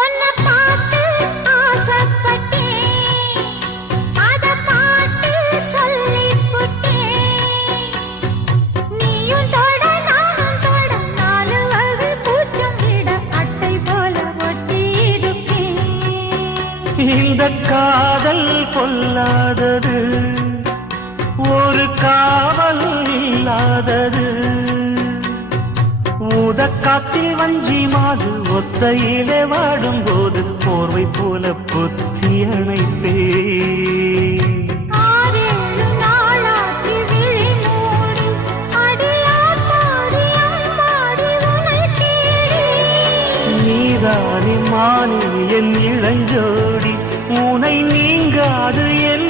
உன்னை பார்த்து ஆசைப்பட்டேன், அத பாட்டு சொல்லிப் புட்டேன். நீயும் தொட நானும் தொட, நாலு வகை பூச்சும் விட அட்டை போல ஒட்டி இருப்பேன். இந்த காதல் பொல்லாதது, ஒரு காவல் இல்லாதது. ஊதக்காத்தில் வஞ்சி மாது ஒத்தையிலே வாடும் போது போர்வை போல பொத்தி அணைப்பே. ஆறேழு நாளாகி விழி மூடி, அடியாத்தாடி அம்மாடி உனை தேடி. நீதானே மானே என் இளஞ்சோடி, உனை நீங்காது என்